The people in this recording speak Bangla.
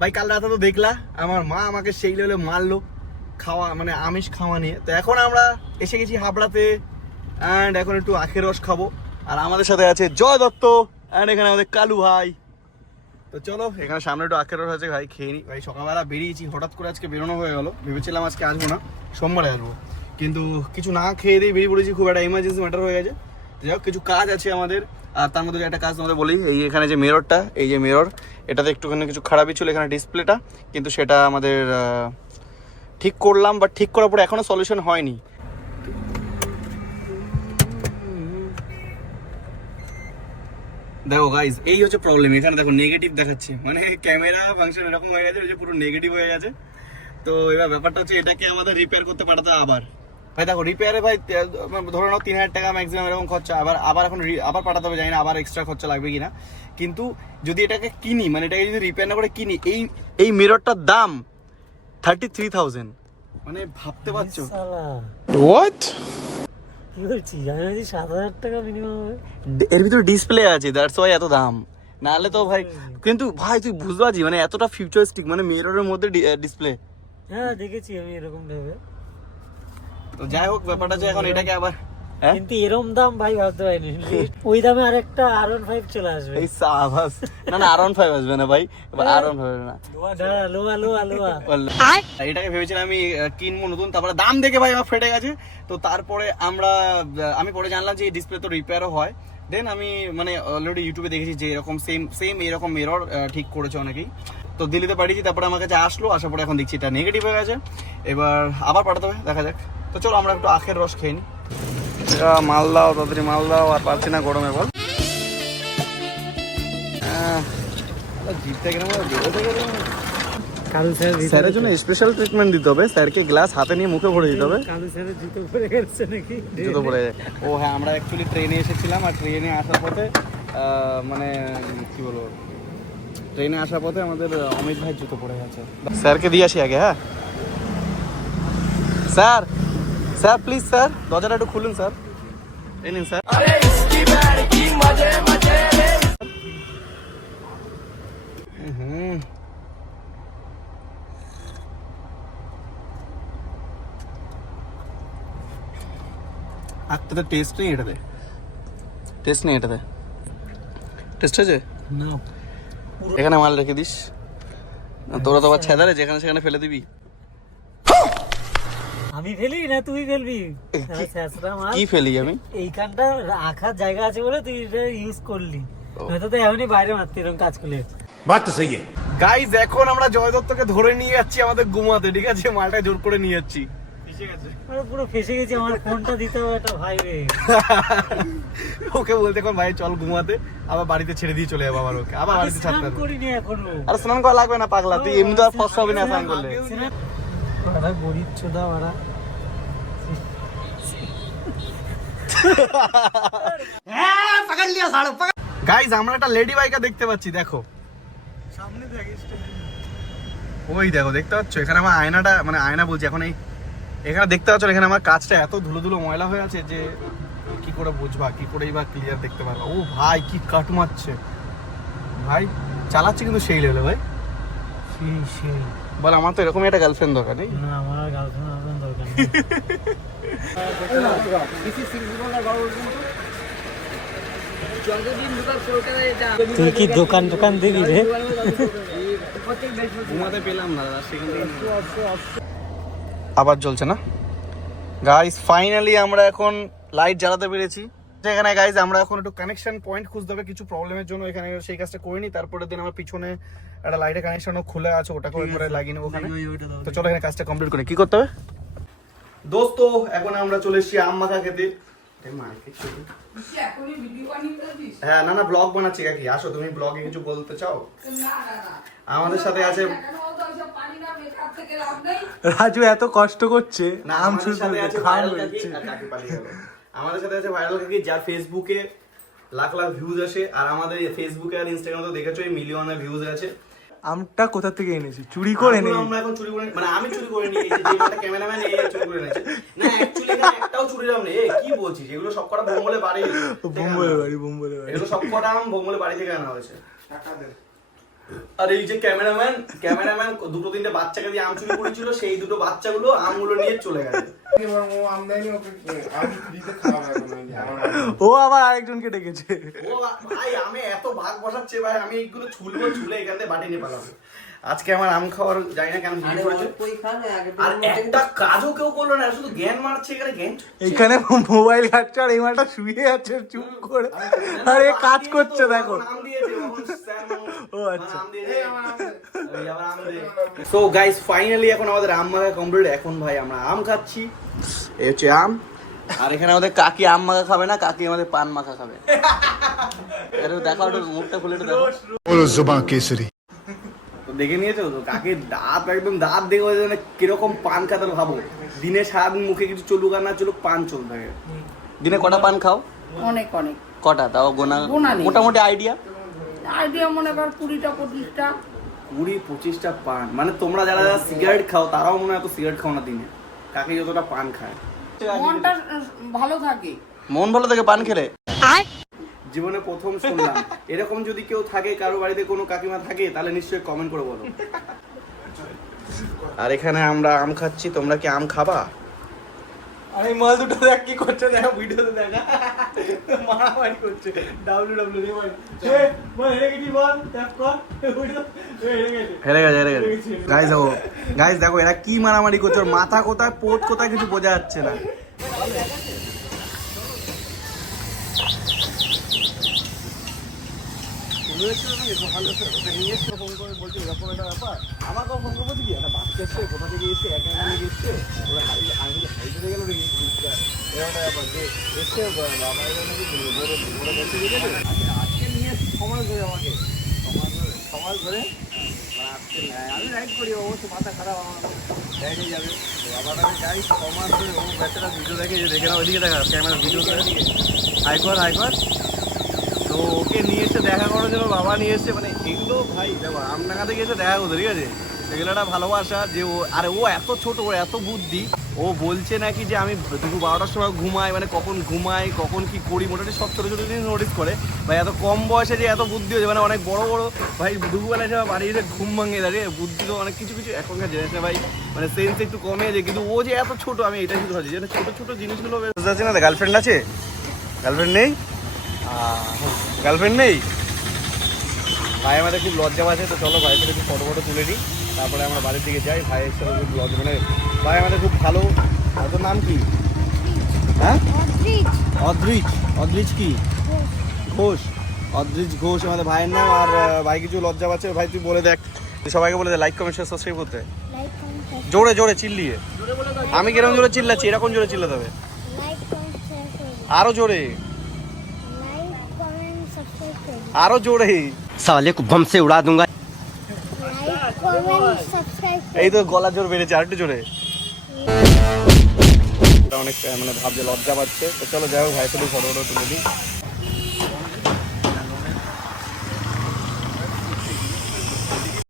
ভাই কাল রাতে তো দেখলা আমার মা আমাকে সেই লেভেলে মারলো খাওয়া, মানে আমিষ খাওয়া নিয়ে। তো এখন আমরা এসে গেছি হাবড়াতে, অ্যান্ড এখন একটু আখের রস খাবো। আর আমাদের সাথে আছে জয় দত্ত, অ্যান্ড এখানে আমাদের কালু ভাই। তো চলো এখানে সামনে একটু আখের রস আছে ভাই, খেয়ে নি। ভাই সকালবেলা বেরিয়েছি, হঠাৎ করে আজকে বেরোনো হয়ে গেলো। ভেবেছিলাম আজকে আসবো না, সোমবারে আসবো, কিন্তু কিছু না খেয়ে দিয়ে বেরিয়ে পড়েছি, খুব একটা ইমার্জেন্সি ম্যাটার হয়ে গেছে। যাই হোক, কিছু কাজ আছে আমাদের। আর তার মধ্যে একটা কাজ তোমাদের বলি, এই এখানে যে মিররটা, এই যে মিরর, এটাতে একটুখানি কিছু খারাপই ছিল এখানে ডিসপ্লেটা, কিন্তু সেটা আমাদের ঠিক করলাম, বাট ঠিক করার পরে এখনো সলিউশন হয়নি। দেখো গাইজ, এই হচ্ছে প্রবলেম। এখানে দেখো নেগেটিভ দেখাচ্ছে, মানে ক্যামেরা ফাংশন এরকম হয়ে গেছে, পুরো নেগেটিভ হয়ে গেছে। তো এবার ব্যাপারটা হচ্ছে এটাকে আমাদের রিপেয়ার করতে পাঠাতে আবার। ভাই দেখো রিপেয়ারে ভাই ধরে নাও 3000 টাকা ম্যাক্সিমাম এরকম খরচা। আবার এখন আবার পাঠাতে হবে, জানি না আবার এক্সট্রা খরচা লাগবে কিনা। কিন্তু যদি এটাকে কিনি, মানে এটাকে যদি রিপেয়ার না করে কিনি, এই মিররটার দাম 33,000। মানে ভাবতে পারছো হোয়াট কি বলছি, আমি বলছি 7,000 টাকা মিনিমাম হবে। এর ভিতরে ডিসপ্লে আছে, দ্যাটস ওয়াই এত দাম। নাহলে তো ভাই, কিন্তু ভাই তুই বুঝতে পারছিস মানে এতটা ফিউচারিস্টিক, মানে মিররের মধ্যে ডিসপ্লে। হ্যাঁ দেখেছি আমি এরকম ভেবে। তো যাই হোক, ব্যাপারটা যে এখন এটাকে আবার কিন্তু এরকম দাম ভাই ভাবতে পারিনি, ওই দামে আরেকটা R15 চলে আসবে। এই সাবাস, না না R15 আসবে না ভাই, R15 না, লোয়া। এটাকে ভেবেছিলাম আমি কিনবো নতুন, তারপরে দাম দেখে ভাই আমার ফেটে গেছে। তো তারপরে আমি পরে জানলাম যে ডিসপ্লে তো রিপেয়ারও হয়। দেন আমি মানে অলরেডি ইউটিউবে দেখেছি যে এরকম সেম এরকম মিরর ঠিক করেছে অনেকেই। তো দিল্লিতে পাঠিয়েছি, তারপরে আমার কাছে আসার পরে এখন দেখছি এটা নেগেটিভ হয়ে গেছে। এবার আবার পাঠাতে হবে, দেখা যাক। তো চলো আমরা একটু আখের রস খেয়ে নিই। মাল দাও তাড়াতাড়ি, মাল দাও, আর পারছি না গরমে, বল। জিপটা কেন বেরোতে গেলে কালু স্যার, স্যারের জন্য স্পেশাল ট্রিটমেন্ট দিতে হবে। স্যারকে গ্লাস হাতে নিয়ে মুখে ভরে দিতে হবে। কালু স্যারের জুতো পরে গেছে নাকি? জুতো পরে যায়। ও হ্যাঁ, আমরা অ্যাকচুয়ালি ট্রেনে এসেছিলাম, আর ট্রেনে আসার পথে মানে কি বলবো, ট্রেনে আসার পথে আমাদের অমিত ভাই জুতো পড়ে গেছে। স্যারকে দিয়ে আসি আগে। হ্যাঁ স্যার, স্যার প্লিজ স্যার, দরজাটা একটু খুলুন স্যার। এই নিন স্যার। আখটাতে টেস্ট নেই এটাতে, টেস্ট নেই এটাতে, টেস্ট হয়েছে না? এখানে মাল রেখে দিস, তোরা তো আবার ছেদারে যেখানে সেখানে ফেলে দিবি। আমি ফেলি না তুই ফেলবি? কি ফেলি আমি? এইখানটা রাখার জায়গা আছে বলে তুই এটা ইউজ করলি, হয়তো তো এমনি বাইরে মারতে এরকম কাজ করলে। বাত তো সহি গাইজ, এখন আমরা জয় দত্তকে ধরে নিয়ে যাচ্ছি আমাদের ঘুমাতে, ঠিক আছে? মালটা জোর করে নিয়ে যাচ্ছি। পুরো ফেসে গেছি, আমার ফোনটা দিতে হবে একটা ভাই রে। ওকে বলতে এখন ভাই চল ঘুমাতে, আবার বাড়িতে ছেড়ে দিয়ে চলে যাবো, আবার ওকে আবার বাড়িতে ছাড়তে স্নান হবে। করিনি এখনো। আর স্নান করা লাগবে না পাগলা, তুই এমনি তো আর ফসল হবে না স্নান করলে। ওরা গরিব চোদা ওরা। গাইজ, আমরা একটা লেডি বাইকার দেখতে পাচ্ছি, দেখো সামনে দেখিস, ওই দেখো, দেখতে পাচ্ছ এখানে আমার আয়নাটা, মানে আয়না বলছি এখন, এখানে দেখতে পাচ্ছ এখানে আমার কাজটা এত ধুলো ধুলো ময়লা হয়ে আছে যে কি করে বুঝবা, কি করেই বা ক্লিয়ার দেখতে পারবা। ও ভাই কি কাট মারছে ভাই, চালাচ্ছে কিন্তু সেই লেভেলে ভাই। বল, আমার তো এরকমই একটা গার্লফ্রেন্ড দরকার নেই। না আমার গার্লফ্রেন্ড দরকার নেই। তুই কি দোকান দিবি রে? ঘুমাতে পেলাম না দাদা, সেখান থেকে আবার জ্বলছে না। গাইস ফাইনালি আমরা এখন লাইট জ্বালাতে পেরেছি। এখানে গাইস আমরা এখন একটু কানেকশন পয়েন্ট খুঁজতে হবে কিছু প্রবলেমের জন্য, এখানে সেই কাজটা করিনি। তারপরে দিন আমার পিছনে একটা লাইটের কানেকশনও খুলে আছে, ওটাকে একবারে লাগিয়ে নেবো ওখানে। তো চলো এখানে কাজটা কমপ্লিট করি। কি করতে হবে দোস্ত? এখন আমরা চলে এসেছি আম মাখা খেতে। হ্যাঁ, না না ব্লগ বানাচ্ছি কাকি, আসো তুমি ব্লগে কিছু বলতে চাও? আমাদের সাথে আছে রাজু এত কষ্ট করছে, না, আমাদের সাথে আছে ভাইরাল কাকি, কাকি পালিয়ে গেল। আমাদের সাথে আছে ভাইরাল কাকি, যার ফেসবুকে লাখ লাখ ভিউজ আসে, আর আমাদের ফেসবুকে আর ইনস্টাগ্রামে তো দেখেছো এই মিলিয়নে ভিউজ আছে। আমটা কোথা থেকে এনেছি? চুরি করে এনেছি। আমরা এখন চুরি করে, মানে আমি চুরি করে নিয়ে এসেছি, যে ক্যামেরাম্যান এই চুরি করে এনেছে। না অ্যাকচুয়ালি এখানে একটাও চুরি দাম নেই। কি বলছিস? এগুলো সব কটা বোম্বলে বাড়ি, বোম্বলে বাড়ি। এগুলো সব কটা আম বোম্বলে বাড়ি থেকে আনা হয়েছে। টাকা দে। আর এই যে ক্যামেরাম্যান দুটো তিনটে বাচ্চাকে দিয়ে আম চুরি করেছিল, সেই দুটো বাচ্চাগুলো আমগুলো নিয়ে চলে গেছে। ও আবার আরেকজনকে ডেকেছে। ও ভাই আমি এত ভাগ বসাচ্ছে ভাই, আমি এইগুলো ছুলে এখান থেকে বাটি নিয়ে পালাম। আজকে আমার আম খাওয়ার জানি না কেন ভিড় করেছে, আর একটা কাজও কেউ করলো না, শুধু জ্ঞান মারছে এখানে জ্ঞান। এখানে মোবাইল ঘাটছে আর এই মালটা শুয়ে আছে চুপ করে, আর এ কাজ করছে দেখো। ও আচ্ছা। সো গাইস ফাইনালি এখন আমাদের আম মাখা কমপ্লিট। এখন ভাই আমরা আম খাচ্ছি, এই হচ্ছে আম। আর এখানে আমাদের কাকি আম মাখা খাবে না, কাকি আমাদের পান মাখা খাবে। আরে দেখো একটু মুখটা খুলে একটু দেখো। बोलो जुबान केसरी। তো দেখে নিয়েছো তো কাকির দাঁত, একদম দাঁত দেখে বোঝা যায় না কিরকম পান খাতে ভাবো। দিনে সারাদিন মুখে কিছু চলুক আর না চলুক, পান চলতে থাকে। দিনে কটা পান খাও? অনেক অনেক কটা তাও গোনা গোনা নেই। মোটামুটি আইডিয়া? আইডিয়া মনে কর 20-25টা। 20-25টা পান, মানে তোমরা যারা যারা সিগারেট খাও তারাও মনে হয় এত সিগারেট খাও না দিনে, কাকি যতটা পান খায়। মনটা ভালো থাকে। মন ভালো থাকে পান খেলে। জীবনে প্রথম শুনলাম। এরকম যদি কেউ থাকে, কারো বাড়িতে কোনো কাকিমা থাকে, তাহলে নিশ্চয়ই কমেন্ট করে বলো। আর এখানে আমরা আম খাচ্ছি, তোমরা কি আম খাবা? আর এই মাল দুটো দেখ কি করছে, দেখ ভিডিওতে দেখা মারামারি করছে। WWE বল হেরে গেছি, বল ট্যাপ কর। হেরে গেছে। গাইস দেখো এরা কি মারামারি করছে, ওর মাথা কোথায় পোট কোথায় কিছু বোঝা যাচ্ছে না। আমাকেও ফোন করবো কি একটা বাচ্চা এসছে, কোথা থেকে এসছে, একা একা নিয়ে এসছে, ওরা হাইটে গেল নাকি এরকম ব্যাপার যে এসছে আজকে নিয়ে সমাজ ধরে আমাকে সমাজ ধরে আজকে আমি রাইড করি, অবশ্য মাথা খারাপ আমার রাইডে যাবে। তো আবার আমি যাই সমাজ ধরে, ও বাচ্চারা ভিডিও দেখে, যে দেখে না ওইদিকে দেখা ক্যামেরা ভিডিও করে হাই কর। তো ওকে নিয়ে এসে দেখা করার জন্য বাবা নিয়ে এসছে, মানে এগুলো ভাই দেখো আমডাঙ্গাতে গিয়েছে দেখা করতে, ঠিক আছে, এগুলো একটা ভালোবাসা। যে ও আরে ও এত ছোট, ও এত বুদ্ধি, ও বলছে নাকি যে আমি দুপুর 12টার সময় ঘুমাই, মানে কখন ঘুমাই কখন কি করি মোটামুটি সব ছোটো ছোটো জিনিস নোটিস করে। ভাই এত কম বয়সে যে এত বুদ্ধি হয়েছে, মানে অনেক বড় ভাই দুপুরবেলা এসে বাড়ি এসে ঘুম ভাঙিয়ে দাঁড়িয়ে বুদ্ধি তো অনেক কিছু এখনকার জেনারেশনে ভাই মানে সেন্স একটু কমে যায়। কিন্তু ও যে এত ছোট, আমি এটা শুধু ভাবছি যে ছোটো ছোটো জিনিসগুলো বুঝতে পারছি না। গার্লফ্রেন্ড আছে? গার্লফ্রেন্ড নেই? গার্লফ্রেন্ড নেই? ভাই আমাদের খুব লজ্জা পাচ্ছে, তো চলো ভাইয়ের সাথে একটু ফটো তুলে নিই, তারপরে আমরা বাড়ির দিকে যাই। ভাইয়ের সাথে খুব লজ্জা, মানে ভাই আমাদের খুব ভালো। তোর নাম কি? হ্যাঁ অদ্রিজ কি ঘোষ? অদ্রিজ ঘোষ আমাদের ভাইয়ের নাম। আর ভাই কিছু লজ্জা পাচ্ছে, ভাই তুই বলে দেখ, তুই সবাইকে বলে দে লাইক কমেন্ট শেয়ার সাবস্ক্রাইব করতে। জোরে জোরে চিল্লিয়ে, আমি কিরকম জোরে চিল্লাচ্ছি এরকম জোরে চিল্লাতে হবে, আরো জোরে, আরো জোরে। साले को बम से उड़ा दूंगा। এই তো গলা জোর বেড়েছে, আর একটু জোরে। অনেক মানে ভাবছে লজ্জা পাচ্ছে, তো চলো যাই হোক ভাই সাথে ফটো তুলে দিই।